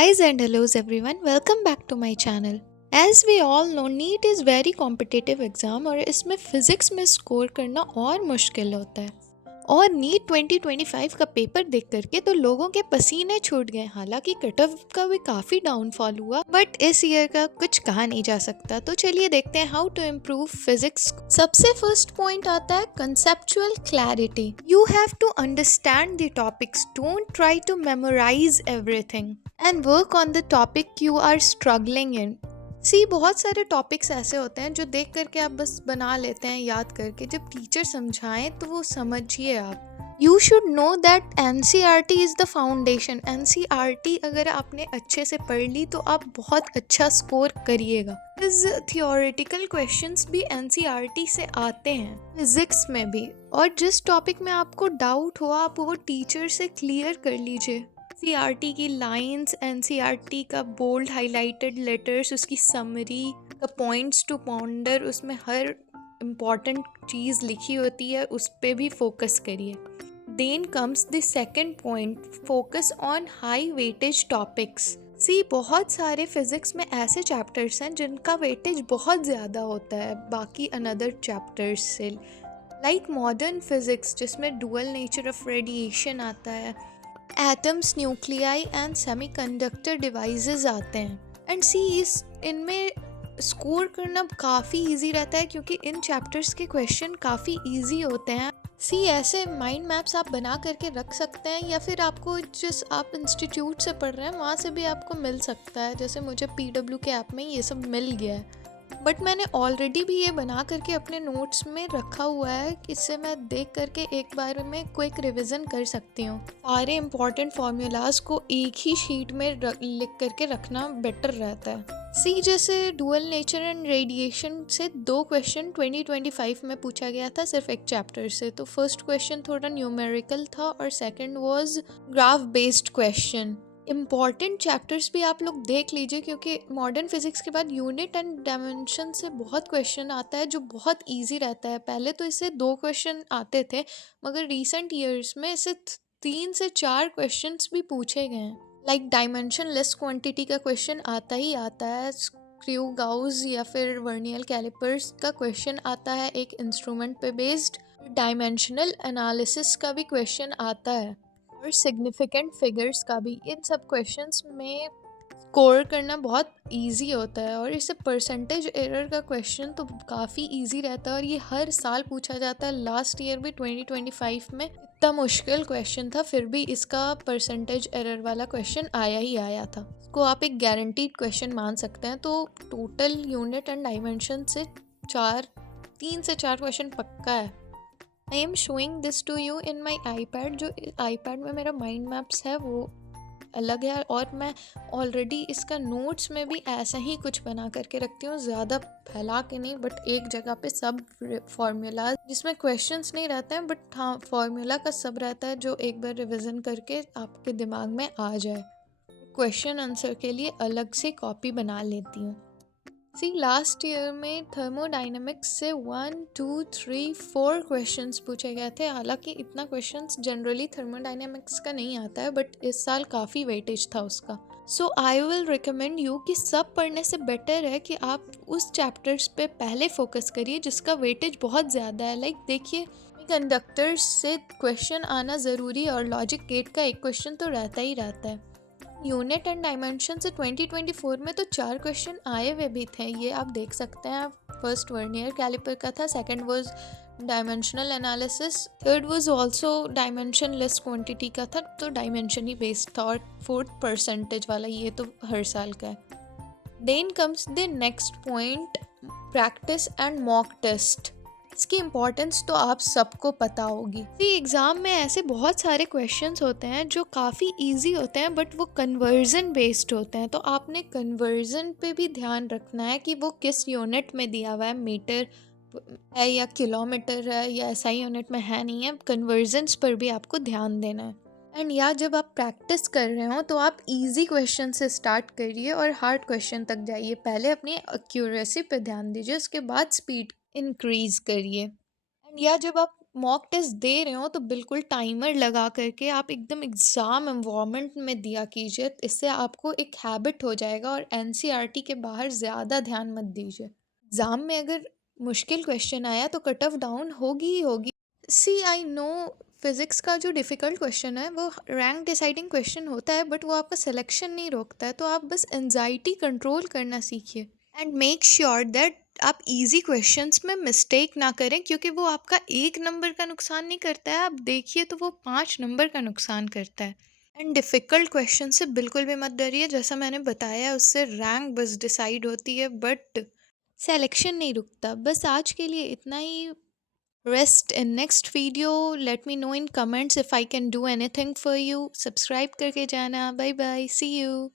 Hi's and hellos everyone, welcome back to my channel. As we all know, NEET is very competitive exam और इसमें physics में score करना और मुश्किल होता है। और नीट 2025 का पेपर देख करके तो लोगों के पसीने छूट गए। हालांकि कट ऑफ का भी काफ़ी डाउनफॉल हुआ, बट इस ईयर का कुछ कहा नहीं जा सकता। तो चलिए देखते हैं हाउ टू इम्प्रूव फिजिक्स। सबसे फर्स्ट पॉइंट आता है conceptual clarity. You have to understand the topics, don't try to memorise everything and work on the topic you are struggling in. बहुत सारे टॉपिक्स ऐसे होते हैं जो देख करके आप बस बना लेते हैं याद करके, जब टीचर समझाएं तो वो समझिए आप। You should know that NCERT is the foundation. NCERT अगर आपने अच्छे से पढ़ ली तो आप बहुत अच्छा स्कोर करिएगा। इस थियोरेटिकल क्वेश्चंस भी NCERT से आते हैं, फिजिक्स में भी। और जिस टॉपिक में आपको डाउट हो आप वो टीचर से क्लियर कर लीजिए। NCERT की लाइंस, NCERT का बोल्ड हाईलाइटेड लेटर्स, उसकी समरी का पॉइंट्स टू पॉन्डर, उसमें हर इम्पॉर्टेंट चीज़ लिखी होती है, उस पर भी फोकस करिए। Then comes the second point, focus on high weightage topics. बहुत सारे फिजिक्स में ऐसे चैप्टर्स हैं जिनका वेटेज बहुत ज़्यादा होता है बाकी अनदर चैप्टर्स से, लाइक मॉडर्न फिजिक्स जिसमें डुअल नेचर ऑफ रेडिएशन आता है, atoms, nuclei and semiconductor devices आते हैं। एंड इनमें स्कोर करना काफ़ी इजी रहता है क्योंकि इन चैप्टर्स के क्वेश्चन काफ़ी इजी होते हैं। ऐसे माइंड मैप्स आप बना करके रख सकते हैं, या फिर आपको जिस आप इंस्टीट्यूट से पढ़ रहे हैं वहाँ से भी आपको मिल सकता है। जैसे मुझे PW के ऐप में ये सब मिल गया है, बट मैंने ऑलरेडी भी ये बना करके अपने नोट्स में रखा हुआ है, इससे मैं देख करके एक बार में क्विक रिवीजन कर सकती हूँ। सारे इम्पॉर्टेंट फार्मूलाज को एक ही शीट में लिख करके रखना बेटर रहता है। जैसे डुअल नेचर एंड रेडिएशन से 2 क्वेश्चन 2025 में पूछा गया था सिर्फ एक चैप्टर से। तो फर्स्ट क्वेश्चन थोड़ा न्यूमेरिकल था और second was graph based question. Important chapters भी आप लोग देख लीजिए क्योंकि मॉडर्न फिजिक्स के बाद यूनिट एंड डायमेंशन से बहुत क्वेश्चन आता है जो बहुत इजी रहता है। पहले तो इससे 2 क्वेश्चन आते थे, मगर रिसेंट ईयर्स में इससे 3 से 4 क्वेश्चंस भी पूछे गए हैं। लाइक डायमेंशन लेस क्वांटिटी का क्वेश्चन आता ही आता है, स्क्रू गाउस या फिर वर्नियर कैलिपर्स का क्वेश्चन आता है एक इंस्ट्रूमेंट पे बेस्ड। डायमेंशनल एनालिसिस का भी क्वेश्चन आता है और सिग्निफिकेंट फिगर्स का भी। इन सब क्वेश्चंस में स्कोर करना बहुत इजी होता है। और इससे परसेंटेज एरर का क्वेश्चन तो काफ़ी इजी रहता है और ये हर साल पूछा जाता है। लास्ट ईयर भी 2025 में इतना मुश्किल क्वेश्चन था, फिर भी इसका परसेंटेज एरर वाला क्वेश्चन आया ही आया था। इसको आप एक गारंटीड क्वेश्चन मान सकते हैं। तो टोटल यूनिट एंड डायमेंशन से 3 से 4 क्वेश्चन पक्का है। I am showing this to you in my iPad। जो iPad में मेरा माइंड मैप्स है वो अलग है, और मैं ऑलरेडी इसका नोट्स में भी ऐसा ही कुछ बना करके रखती हूँ, ज़्यादा फैला के नहीं, बट एक जगह पे सब फॉर्मूला जिसमें क्वेश्चंस नहीं रहते हैं, बट हाँ फॉर्मूला का सब रहता है जो एक बार रिवीजन करके आपके दिमाग में आ जाए। क्वेश्चन आंसर के लिए अलग से कॉपी बना लेती हूँ। लास्ट ईयर में थर्मोडाइनमिक्स से 1, 2, 3, 4 क्वेश्चंस पूछे गए थे। हालांकि इतना क्वेश्चंस जनरली थर्मोडाइनमिक्स का नहीं आता है, बट इस साल काफ़ी वेटेज था उसका। आई विल रिकमेंड यू कि सब पढ़ने से बेटर है कि आप उस चैप्टर्स पे पहले फोकस करिए जिसका वेटेज बहुत ज़्यादा है। लाइक देखिए, कंडक्टर्स से क्वेश्चन आना ज़रूरी है और लॉजिक गेट का एक क्वेश्चन तो रहता ही रहता है। यूनिट एंड डायमेंशन से 2024 में तो 4 क्वेश्चन आए हुए भी थे, ये आप देख सकते हैं। फर्स्ट वर्नियर कैलिपर का था, second was dimensional analysis, third was also dimension less quantity का था, तो डायमेंशन ही बेस्ड था, और फोर्थ परसेंटेज वाला, ये तो हर साल का है। Then comes the next point, practice and mock test. इसकी इम्पोर्टेंस तो आप सबको पता होगी। एग्ज़ाम में ऐसे बहुत सारे क्वेश्चंस होते हैं जो काफ़ी इजी होते हैं, बट वो कन्वर्जन बेस्ड होते हैं। तो आपने कन्वर्जन पे भी ध्यान रखना है कि वो किस यूनिट में दिया हुआ है, मीटर है या किलोमीटर है या SI यूनिट में है नहीं है। कन्वर्जन्स पर भी आपको ध्यान देना है। एंड जब आप प्रैक्टिस कर रहे हो तो आप इजी क्वेश्चन से स्टार्ट करिए और हार्ड क्वेश्चन तक जाइए। पहले अपनी एक्यूरेसी पे ध्यान दीजिए, उसके बाद स्पीड इंक्रीज करिए। एंड जब आप मॉक टेस्ट दे रहे हो तो बिल्कुल टाइमर लगा करके आप एकदम एग्ज़ाम एनवायरनमेंट में दिया कीजिए। इससे आपको एक हैबिट हो जाएगा और एनसीईआरटी के बाहर ज़्यादा ध्यान मत दीजिए। एग्ज़ाम में अगर मुश्किल क्वेश्चन आया तो कट ऑफ डाउन होगी ही होगी। सी आई नो फिज़िक्स का जो डिफ़िकल्ट क्वेश्चन है वो रैंक डिसाइडिंग क्वेश्चन होता है, बट वो आपका सिलेक्शन नहीं रोकता है। तो आप बस एंजाइटी कंट्रोल करना सीखिए एंड मेक श्योर दैट आप इजी क्वेश्चंस में मिस्टेक ना करें, क्योंकि वो आपका 1 नंबर का नुकसान नहीं करता है, आप देखिए तो वो 5 नंबर का नुकसान करता है। एंड डिफ़िकल्ट क्वेश्चन से बिल्कुल भी मत डरिए, जैसा मैंने बताया उससे रैंक बस डिसाइड होती है, बट सिलेक्शन नहीं रुकता। बस आज के लिए इतना ही। Rest in next video, let me know in comments if I can do anything for you. Subscribe करके जाना। Bye bye, see you.